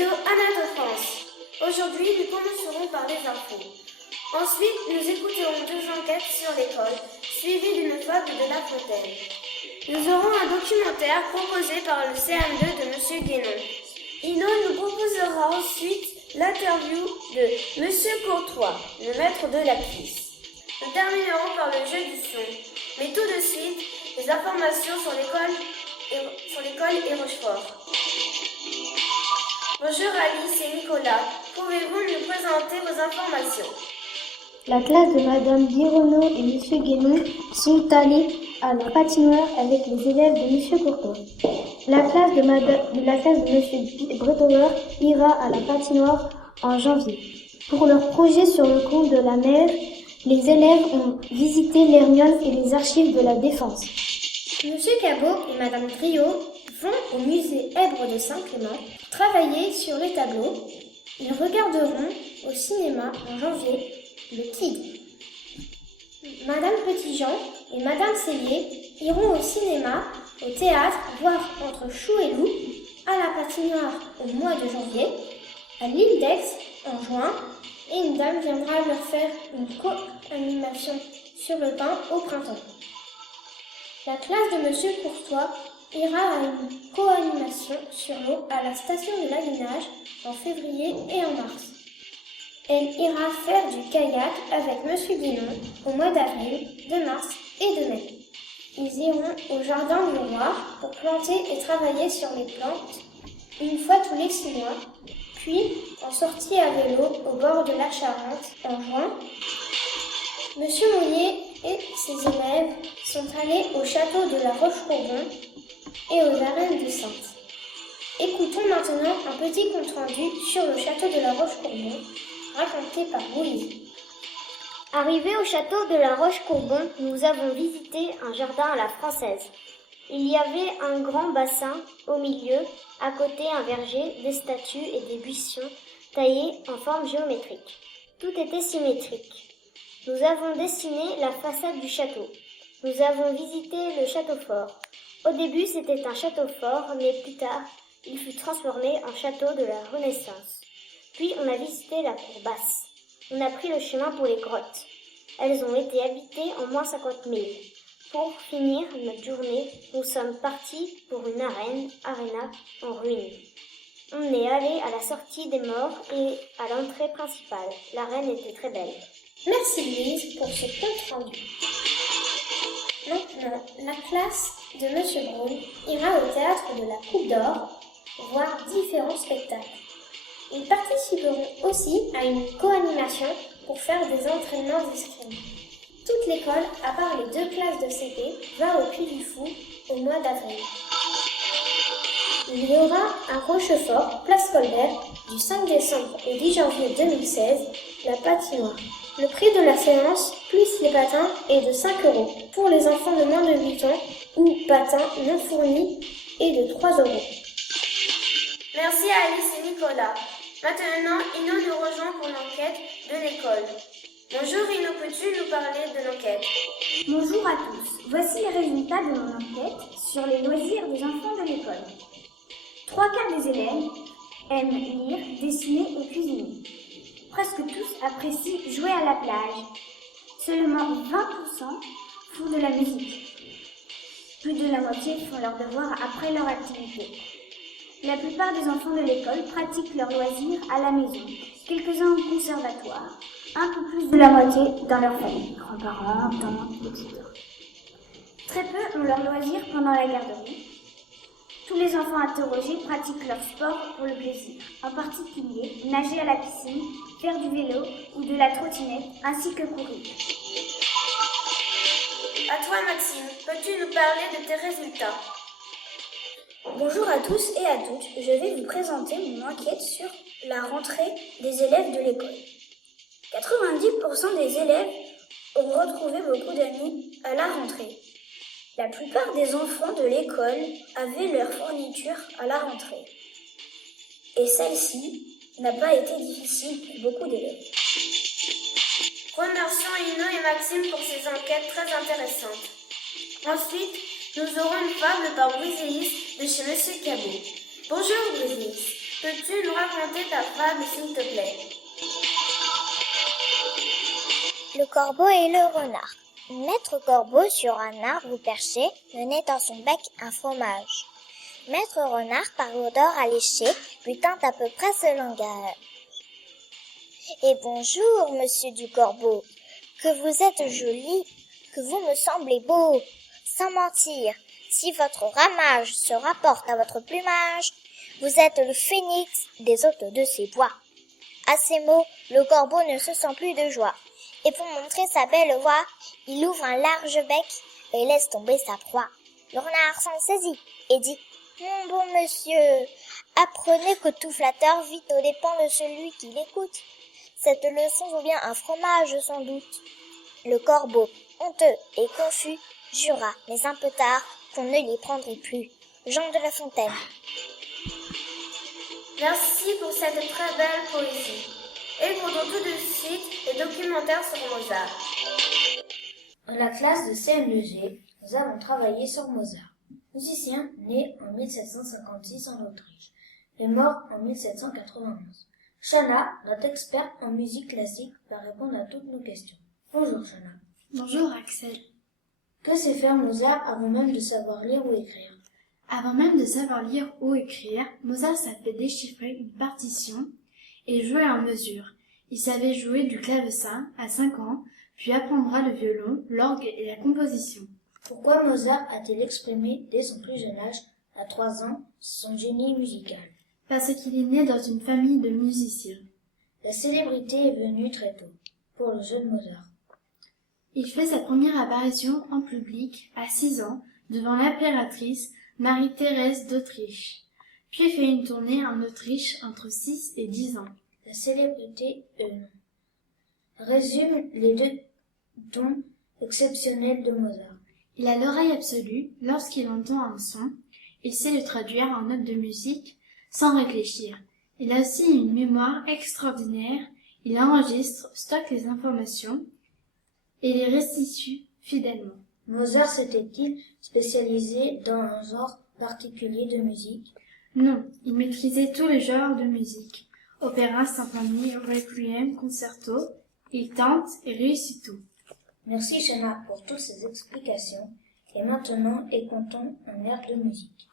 Radio Anatole France. Aujourd'hui, nous commencerons par les infos. Ensuite, nous écouterons 2 enquêtes sur l'école, suivies d'une fable de La Fontaine. Nous aurons un documentaire proposé par le CM2 de M. Guénon. Ino nous proposera ensuite l'interview de M. Courtois, le maître de la piste. Nous terminerons par le jeu du son. Mais tout de suite, les informations sur l'école et Rochefort. Bonjour Alice et Nicolas, pouvez-vous nous présenter vos informations? La classe de Madame Bironneau et Monsieur Guénon sont allés à la patinoire avec les élèves de Monsieur Courtois. La classe de Monsieur Bretower ira à la patinoire en janvier. Pour leur projet sur le compte de la mer, les élèves ont visité l'Hermione et les archives de la Défense. Monsieur Cabot et Madame Trio vont au musée Èbre de Saint-Clément travailler sur les tableaux. Ils regarderont au cinéma en janvier Le Tigre. Madame Petitjean et Madame Cellier iront au cinéma, au théâtre, voir Entre Chou et Loup, à la patinoire au mois de janvier, à l'île d'Aix en juin, et une dame viendra leur faire une co-animation sur le pain au printemps. La classe de Monsieur Courtois ira à une co-animation sur l'eau à la station de Laguinage en février et en mars. Elle ira faire du kayak avec Monsieur Guénon au mois d'avril, de mars et de mai. Ils iront au jardin du Roi pour planter et travailler sur les plantes une fois tous les 6 mois, puis en sortie à vélo au bord de la Charente en juin. Monsieur Mouillet et ses élèves sont allés au château de la Roche-Courbon et aux arènes de Saintes. Écoutons maintenant un petit compte-rendu sur le château de la Roche-Courbon, raconté par Louise. Arrivés au château de la Roche-Courbon, nous avons visité un jardin à la française. Il y avait un grand bassin au milieu, à côté un verger, des statues et des buissons taillés en forme géométrique. Tout était symétrique. Nous avons dessiné la façade du château. Nous avons visité le château fort. Au début, c'était un château fort, mais plus tard, il fut transformé en château de la Renaissance. Puis, on a visité la cour basse. On a pris le chemin pour les grottes. Elles ont été habitées en moins 50 000. Pour finir notre journée, nous sommes partis pour une arena en ruine. On est allé à la sortie des morts et à l'entrée principale. L'arène était très belle. Merci Louise pour ce compte rendu. Maintenant, la classe de Monsieur Braun ira au théâtre de la Coupe d'Or voir différents spectacles. Ils participeront aussi à une co-animation pour faire des entraînements d'escrime. Toute l'école, à part les 2 classes de CP, va au Puy du Fou au mois d'avril. Il y aura à Rochefort, place Colbert, du 5 décembre au 10 janvier 2016, la patinoire. Le prix de la séance, plus les patins, est de 5 € pour les enfants de moins de 8 ans ou patins non fournis et de 3 €. Merci à Alice et Nicolas. Maintenant, Ino nous rejoint pour l'enquête de l'école. Bonjour Ino, peux-tu nous parler de l'enquête? Bonjour à tous. Voici les résultats de mon enquête sur les loisirs des enfants de l'école. 3/4 des élèves aiment lire, dessiner et cuisiner. Presque tous apprécient jouer à la plage. Seulement 20% font de la musique. Plus de la moitié font leurs devoirs après leur activité. La plupart des enfants de l'école pratiquent leurs loisirs à la maison, quelques-uns au conservatoire, un peu plus de la moitié dans leur famille, grands-parents, tantes, etc. Très peu ont leurs loisirs pendant la garderie. Tous les enfants interrogés pratiquent leur sport pour le plaisir, en particulier nager à la piscine, faire du vélo ou de la trottinette, ainsi que courir. À toi Maxime, peux-tu nous parler de tes résultats? Bonjour à tous et à toutes, je vais vous présenter mon enquête sur la rentrée des élèves de l'école. 90% des élèves ont retrouvé beaucoup d'amis à la rentrée. La plupart des enfants de l'école avaient leur fourniture à la rentrée. Et celle-ci n'a pas été difficile pour beaucoup d'élèves. Remercions Ino et Maxime pour ces enquêtes très intéressantes. Ensuite, nous aurons une fable par Briséis de chez Monsieur Cabot. Bonjour Briséis. Peux-tu nous raconter ta fable, s'il te plaît? Le corbeau et le renard. Maître Corbeau, sur un arbre perché, menait dans son bec un fromage. Maître Renard, par l'odeur alléchée, lui tint à peu près ce langage. « Et bonjour, monsieur du Corbeau, que vous êtes joli, que vous me semblez beau. Sans mentir, si votre ramage se rapporte à votre plumage, vous êtes le phénix des hôtes de ces bois. » À ces mots, le corbeau ne se sent plus de joie. Et pour montrer sa belle voix, il ouvre un large bec et laisse tomber sa proie. Le renard s'en saisit et dit « Mon bon monsieur, apprenez que tout flatteur vit aux dépens de celui qui l'écoute. Cette leçon vaut bien un fromage sans doute. » Le corbeau, honteux et confus, jura, mais un peu tard, qu'on ne l'y prendrait plus. Jean de La Fontaine. Merci pour cette très belle poésie. Écoutons tout de suite le documentaire sur Mozart. Dans la classe de CM2G, nous avons travaillé sur Mozart, musicien né en 1756 en Autriche et mort en 1791. Chana, notre experte en musique classique, va répondre à toutes nos questions. Bonjour Chana. Bonjour Axel. Que sait faire Mozart avant même de savoir lire ou écrire? Avant même de savoir lire ou écrire, Mozart savait déchiffrer une partition et jouer en mesure. Il savait jouer du clavecin à 5 ans, puis apprendra le violon, l'orgue et la composition. Pourquoi Mozart a-t-il exprimé dès son plus jeune âge, à 3 ans, son génie musical? Parce qu'il est né dans une famille de musiciens. La célébrité est venue très tôt, pour le jeune Mozart. Il fait sa première apparition en public à 6 ans devant l'impératrice Marie-Thérèse d'Autriche, puis fait une tournée en Autriche entre 6 et 10 ans. La célébrité résume les deux dons exceptionnels de Mozart. Il a l'oreille absolue. Lorsqu'il entend un son, il sait le traduire en notes de musique sans réfléchir. Il a aussi une mémoire extraordinaire. Il enregistre, stocke les informations et les restitue fidèlement. Mozart s'était-il spécialisé dans un genre particulier de musique? Non, il maîtrisait tous les genres de musique. Opéra, symphonie, requiem, concerto. Il tente et réussit tout. Merci Chana pour toutes ces explications. Et maintenant, écoutons un air de musique.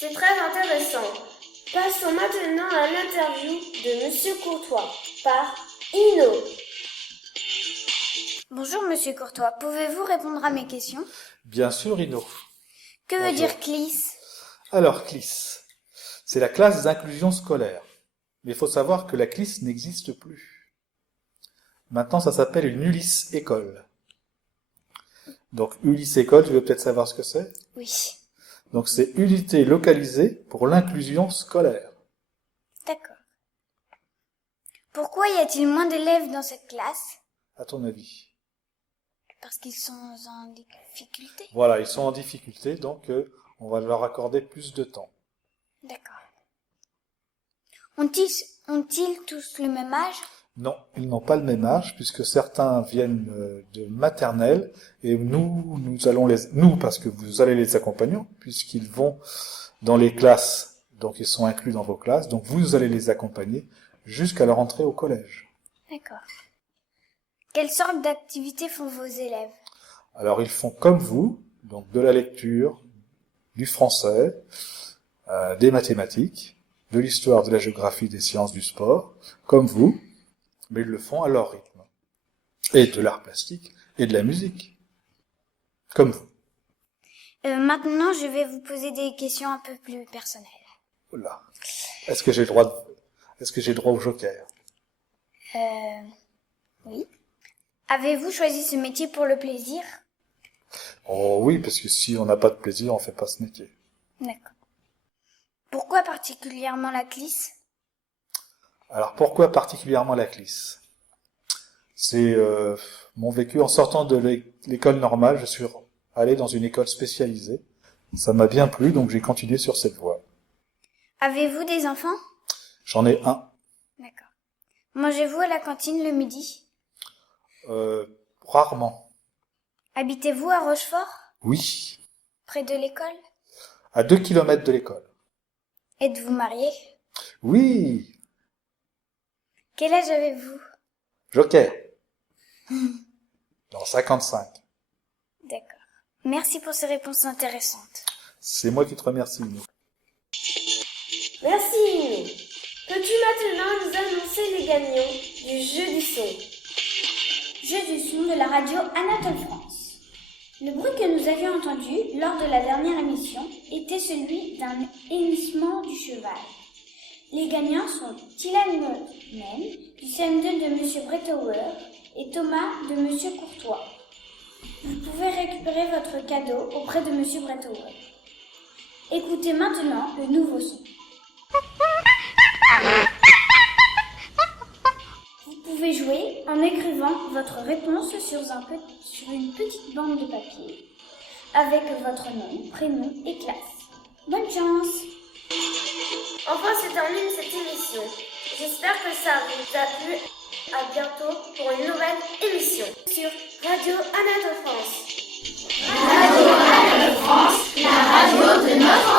C'est très intéressant. Passons maintenant à l'interview de Monsieur Courtois par Ino. Bonjour Monsieur Courtois, pouvez-vous répondre à mes questions? Bien sûr, Ino. Que veut dire CLIS? Alors, CLIS, c'est la classe d'inclusion scolaire. Mais il faut savoir que la CLIS n'existe plus. Maintenant, ça s'appelle une Ulysse École. Donc, Ulysse École, tu veux peut-être savoir ce que c'est? Oui. Donc, c'est unité localisée pour l'inclusion scolaire. D'accord. Pourquoi y a-t-il moins d'élèves dans cette classe? À ton avis? Parce qu'ils sont en difficulté. Voilà, ils sont en difficulté, donc on va leur accorder plus de temps. D'accord. Ont-ils tous le même âge? Non, ils n'ont pas le même âge, puisque certains viennent de maternelle, et nous allons nous, parce que vous allez les accompagner, puisqu'ils vont dans les classes, donc ils sont inclus dans vos classes, donc vous allez les accompagner jusqu'à leur entrée au collège. D'accord. Quelle sorte d'activités font vos élèves? Alors ils font comme vous, donc de la lecture, du français, des mathématiques, de l'histoire, de la géographie, des sciences du sport, comme vous, mais ils le font à leur rythme. Et de l'art plastique et de la musique, comme vous. Maintenant, je vais vous poser des questions un peu plus personnelles. Oula. Est-ce que j'ai droit au joker? Oui. Avez-vous choisi ce métier pour le plaisir? Oh oui, parce que si on n'a pas de plaisir, on fait pas ce métier. D'accord. Pourquoi particulièrement la CLIS? Alors pourquoi particulièrement la CLIS? C'est mon vécu en sortant de l'école normale, je suis allé dans une école spécialisée. Ça m'a bien plu, donc j'ai continué sur cette voie. Avez-vous des enfants? J'en ai un. D'accord. Mangez-vous à la cantine le midi? Rarement. Habitez-vous à Rochefort? Oui. Près de l'école? À 2 kilomètres de l'école. Êtes-vous marié? Oui. Quel âge avez-vous? Joker. Dans 55. D'accord. Merci pour ces réponses intéressantes. C'est moi qui te remercie. Merci Mimi. Peux-tu maintenant nous annoncer les gagnants du jeu du son? Jeu du son de la radio Anatole France. Le bruit que nous avions entendu lors de la dernière émission était celui d'un hennissement du cheval. Les gagnants sont Tilan Men du CM2 de M. Brettauer et Thomas de M. Courtois. Vous pouvez récupérer votre cadeau auprès de M. Brettauer. Écoutez maintenant le nouveau son. Vous pouvez jouer en écrivant votre réponse sur une petite bande de papier avec votre nom, prénom et classe. Bonne chance! Enfin se termine cette émission. J'espère que ça vous a plu. À bientôt pour une nouvelle émission sur Radio Anatole France. Radio Anatole France, la radio de notre